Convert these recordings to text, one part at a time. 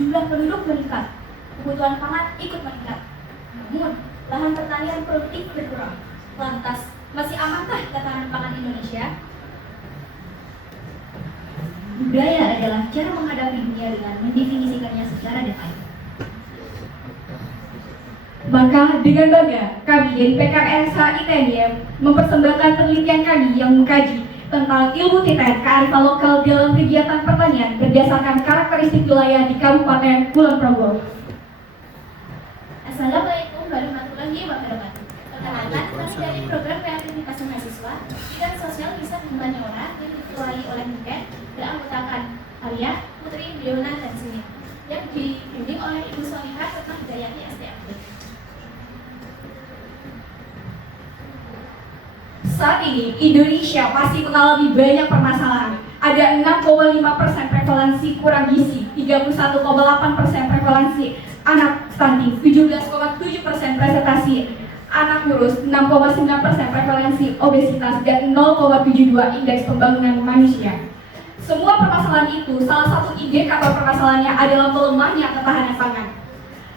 jumlah penduduk meningkat, kebutuhan pangan ikut meningkat. Namun, lahan pertanian produktif berkurang. Lantas, masih amankah ketahanan pangan Indonesia? Budaya adalah cara menghadapi dunia dengan mendefinisikannya secara detail. Maka dengan bangga, kami dari PKMSH ITNIM mempersembahkan penelitian kami yang mengkaji tentang ilmu titen kearifan lokal dalam kegiatan pertanian berdasarkan karakteristik wilayah di Kabupaten Kulon Progo. Assalamualaikum warahmatullahi wabarakatuh. Perkenalkan, kami dari program kreativitas mahasiswa bidang sosial riset humaniora yang diketuai oleh Mungken beranggotakan Alia, Putri, Biona, dan Sini yang dibimbing oleh Ibu Solihah serta Hidayati STMP. Saat ini, Indonesia masih mengalami banyak permasalahan. Ada 6,5% prevalensi kurang gizi, 31,8% prevalensi anak stunting, 17,7% presentasi anak kurus, 6,9% prevalensi obesitas, dan 0,72 indeks pembangunan manusia. Semua permasalahan itu, salah satu indikator permasalahannya adalah melemahnya ketahanan pangan.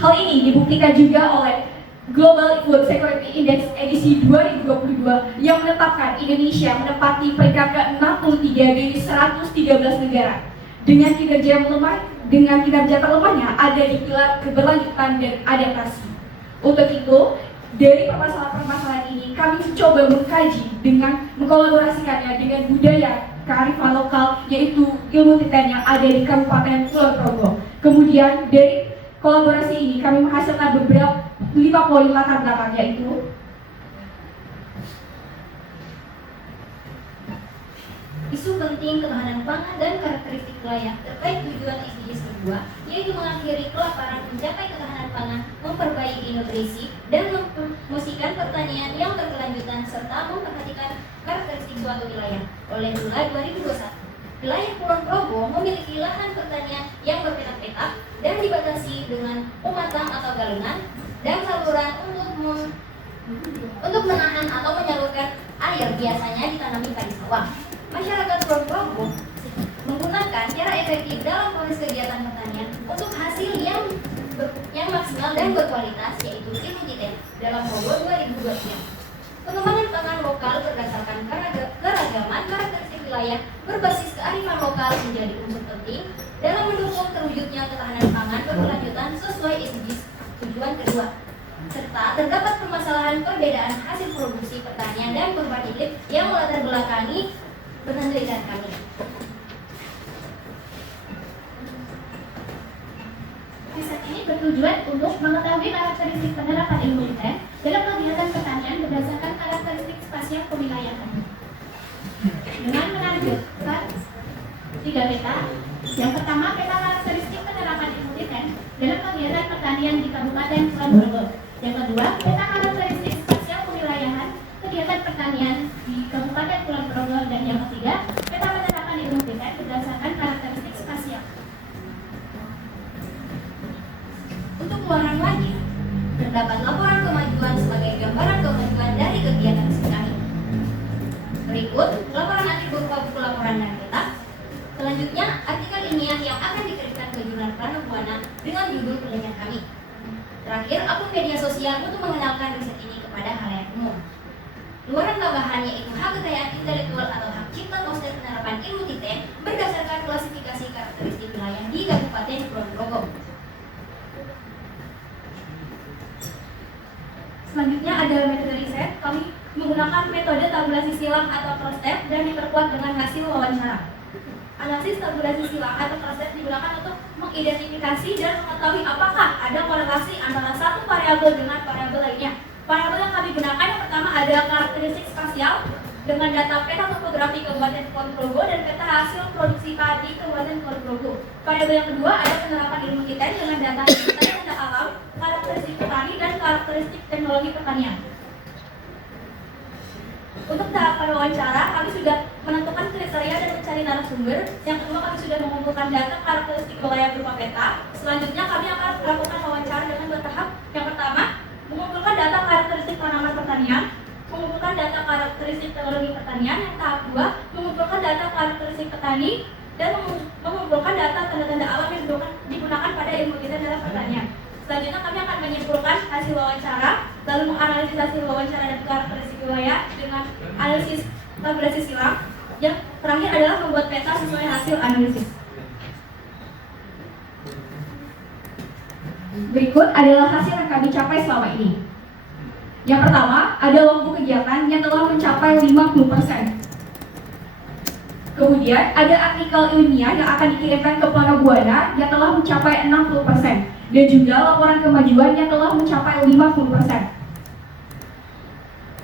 Hal ini dibuktikan juga oleh Global Food Security Index edisi 2022 yang menetapkan Indonesia menempati peringkat ke-63 dari 113 negara. Dengan kinerja terlemahnya ada di pilar keberlanjutan dan adaptasi. Untuk itu, dari permasalahan-permasalahan ini kami mencoba mengkaji dengan mengkolaborasikannya dengan budaya kearifan lokal, yaitu ilmu titen yang ada di Kabupaten Kulon Progo. Kemudian dari kolaborasi ini kami menghasilkan beberapa 5 poin latar belakang, yaitu Isu penting ketahanan pangan dan karakteristik wilayah terkait tujuan SDGs kedua, yaitu mengakhiri kelaparan, mencapai ketahanan pangan, memperbaiki nutrisi, dan mempromosikan pertanian yang berkelanjutan serta memperhatikan karakteristik suatu wilayah. Oleh Lula 2021, wilayah Kulon Progo memiliki lahan pertanian yang berpetak-petak dan dibatasi dengan pematang atau galungan dan saluran untuk menahan atau menyalurkan air, biasanya ditanami padi sawah. Masyarakat Kulon Progo menggunakan cara efektif dalam proses kegiatan pertanian untuk hasil yang maksimal dan berkualitas, yaitu ilmu titen dalam Progo 2023. Pengembangan pangan lokal berdasarkan keragaman karakteristik wilayah berbasis kearifan lokal menjadi unsur penting dalam mendukung terwujudnya ketahanan pangan berkelanjutan sesuai SDGs tujuan kedua. Serta terdapat permasalahan perbedaan hasil produksi pertanian dan perubahan iklim yang melatar belakangi penelitian kami. Riset ini bertujuan untuk mengetahui karakteristik penerapan ilmu titen dalam kegiatan pertanian berdasarkan karakteristik spasial kewilayahan. Dengan menargetkan 3 peta. Yang pertama, peta karakteristik penerapan ilmu titen dalam kegiatan pertanian di Kabupaten Kulon Progo. Yang kedua, peta karakteristik spasial kewilayahan kegiatan pertanian di Kabupaten Kulon Progo. Dan yang ketiga, peta penerapan ilmu titen berdasarkan karakteristik spasial. Untuk keluaran lagi, terdapat laporan kemajuan sebagai gambaran kemajuan dari kegiatan kami. Berikut laporan akhir berupa buku laporan dan peta. Selanjutnya, artikel ilmiah yang akan dikirimkan ke jurnal Pranabuana dengan judul penelitian kami. Terakhir, akun media sosial untuk mengenalkan riset ini kepada halayak umum. Luaran tambahan yaitu hak kekayaan intelektual atau hak cipta poster penerapan ilmu titen berdasarkan klasifikasi karakteristik wilayah di Kabupaten Kulon Progo. Selanjutnya ada metode riset. Kami menggunakan metode tabulasi silang atau cross-step dan diperkuat dengan hasil wawancara. Analisis tabulasi silang atau cross-step digunakan untuk mengidentifikasi dan mengetahui apakah ada korelasi antara satu variabel dengan variabel lainnya. Variabel yang kami gunakan yang pertama ada karakteristik spasial dengan data peta topografi Kabupaten Kulon Progo dan peta hasil produksi padi Kabupaten Kulon Progo. Variabel yang kedua ada penerapan ilmu titen dengan data alam, karakteristik petani, dan karakteristik teknologi pertanian. Untuk tahapan wawancara, kami sudah menentukan kriteria dan mencari narasumber. Yang kedua, kami sudah mengumpulkan data karakteristik wilayah berupa peta. Selanjutnya, kami akan melakukan wawancara dengan 2 tahap. Yang pertama, mengumpulkan data karakteristik tanaman pertanian, mengumpulkan data karakteristik teknologi pertanian. Yang tahap 2, mengumpulkan data karakteristik petani dan mengumpulkan data tanda-tanda alam yang digunakan pada hasil wawancara, lalu menganalisis hasil wawancara dan karakteristik wilayah dengan analisis berbasis silang. Yang terakhir adalah membuat peta sesuai hasil analisis. Berikut adalah hasil yang kami capai selama ini. Yang pertama, ada logbook kegiatan yang telah mencapai 50%. Kemudian, ada artikel ilmiah yang akan dikirimkan ke Planobuana yang telah mencapai 60%. Dan juga laporan kemajuan yang telah mencapai 50%.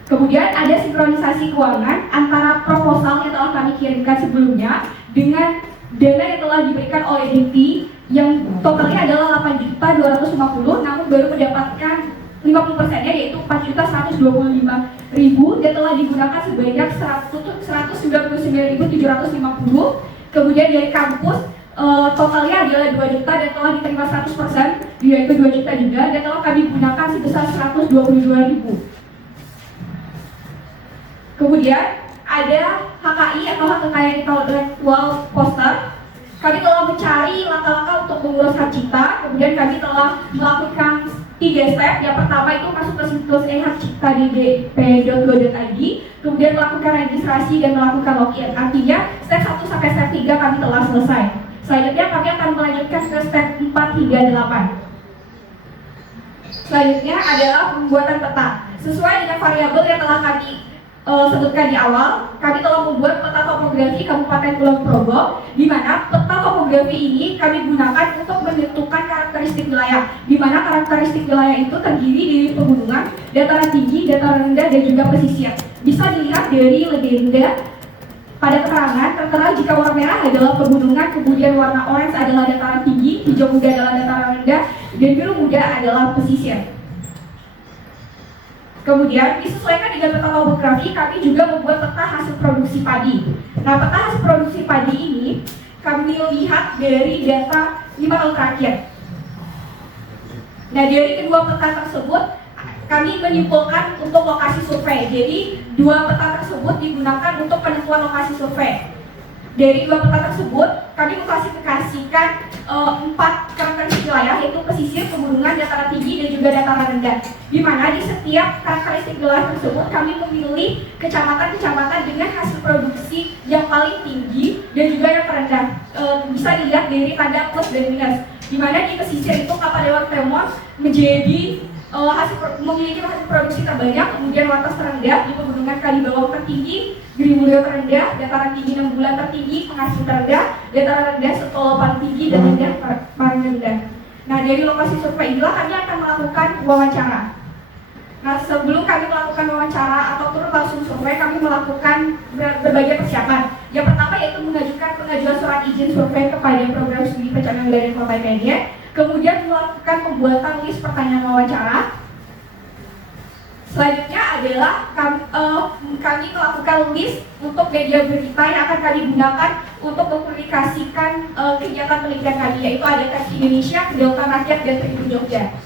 Kemudian, ada sinkronisasi keuangan antara proposal yang telah kami kirimkan sebelumnya dengan dana yang telah diberikan oleh DIKTI yang totalnya adalah 8.250.000, namun baru mendapatkan 50%-nya yaitu 4.125.000 dan telah digunakan sebanyak 199.750. Kemudian dari kampus totalnya adalah 2 juta dan telah diterima 100%, yaitu 2 juta juga, dan telah kami gunakan sebesar 122.000. Kemudian ada HKI atau hak kekayaan intelektual poster. Kami telah mencari langkah-langkah untuk mengurus hak cipta. Kemudian kami telah melakukan 3 step. Yang pertama itu masuk ke situs ehakcipta.ddp.go.id, kemudian melakukan registrasi dan melakukan login. Artinya step 1 sampai step 3 kami telah selesai. Selanjutnya kami akan melanjutkan ke step 4 hingga 8. Selanjutnya adalah pembuatan peta. Sesuai dengan variabel yang telah kami sebutkan di awal, kami telah membuat peta topografi Kabupaten Kulon Progo, di mana peta topografi ini kami gunakan untuk menentukan karakteristik wilayah, di mana karakteristik wilayah itu terdiri dari pegunungan, dataran tinggi, dataran rendah, dan juga pesisir. Bisa dilihat dari legenda pada keterangan, tertera jika warna merah adalah pegunungan, kemudian warna orange adalah dataran tinggi, hijau muda adalah dataran rendah, dan biru muda adalah pesisir. Kemudian disesuaikan dengan peta topografi, kami juga membuat peta hasil produksi padi. Nah, peta hasil produksi padi ini kami lihat dari data 5 tahun terakhir. Nah, dari kedua peta tersebut kami menyimpulkan untuk lokasi survei. Jadi, 2 peta tersebut digunakan untuk penentuan lokasi survei. Dari 2 peta tersebut, kami mengklasifikasikan 4 karakteristik wilayah, yaitu pesisir, pegunungan, dataran tinggi, dan juga dataran rendah. Di mana di setiap karakteristik wilayah tersebut kami memilih kecamatan-kecamatan dengan hasil produksi yang paling tinggi dan juga yang terendah. Bisa dilihat dari tanda plus dan minus. Di mana di pesisir itu Kapadewan Tremor menjadi memiliki hasil produksi terbanyak, kemudian Wates terendah, di pegunungan Kalibawang tertinggi, Girimulyo terendah, dataran tinggi 6 bulan tertinggi, Pengasih terendah, dataran rendah Setolo paling tinggi, dan rendah paling rendah. Nah, dari lokasi survei inilah kami akan melakukan wawancara. Nah, sebelum kami melakukan wawancara atau turun langsung survei, kami melakukan berbagai persiapan. Yang pertama yaitu mengajukan pengajuan surat izin survei kepada program studi pencarian wilayah dan kota media. Kemudian melakukan pembuatan list pertanyaan wawancara. Selanjutnya adalah kami melakukan list untuk media berita yang akan kami gunakan untuk mempublikasikan kegiatan penelitian kami, yaitu ada Tes Indonesia, Kedaulatan Rakyat, dan Tribun Jogja.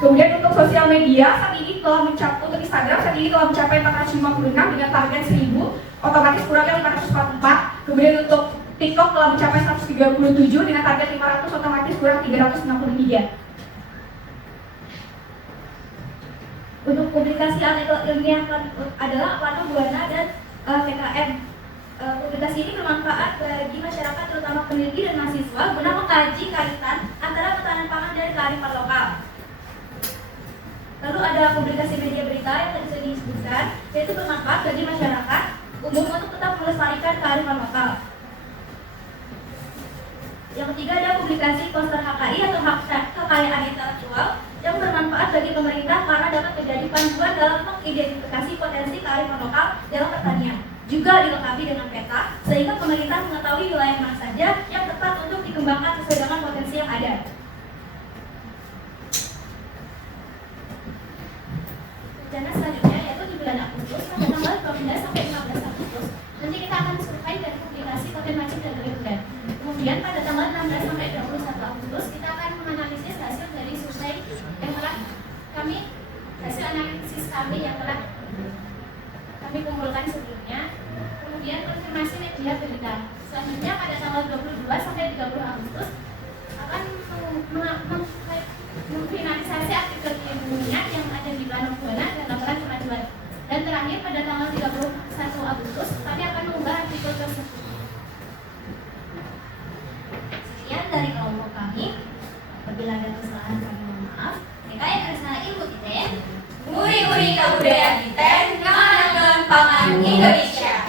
Kemudian untuk sosial media saat ini telah mencapai, untuk Instagram saat ini telah mencapai 456 dengan target 1000, otomatis kurangnya 544. Kemudian untuk TikTok telah mencapai 137 dengan target 500, otomatis kurang 363. Untuk publikasi artikel ilmiah adalah Planobuana dan PKM. Publikasi ini bermanfaat bagi masyarakat, terutama peneliti dan mahasiswa, guna mengkaji kaitan antara ketahanan pangan dan kearifan lokal. Lalu ada publikasi media berita yang tadi sudah disebutkan, yaitu bermanfaat bagi masyarakat umum untuk tetap melestarikan kearifan lokal. Yang ketiga ada publikasi poster HKI atau hak kekayaan intelektual yang bermanfaat bagi pemerintah karena dapat menjadi panduan dalam mengidentifikasi potensi kearifan lokal dalam pertanian. Juga dilengkapi dengan peta, sehingga pemerintah mengetahui wilayah mana saja yang tepat untuk dikembangkan sesuai dengan potensi yang ada. Rencana selanjutnya yaitu di bulan Agustus pada tanggal 12 sampai 15 Agustus. Nanti kita akan survei dan publikasi konten wajib dan reguler. Kemudian pada tanggal 16 sampai 21 Agustus kita akan menganalisis hasil dari survei yang telah hasil analisis kami yang telah kami kumpulkan sebelumnya. Kemudian konfirmasi media berita. Selanjutnya pada tanggal 22 sampai 30 Agustus budaya kita, pangan Indonesia.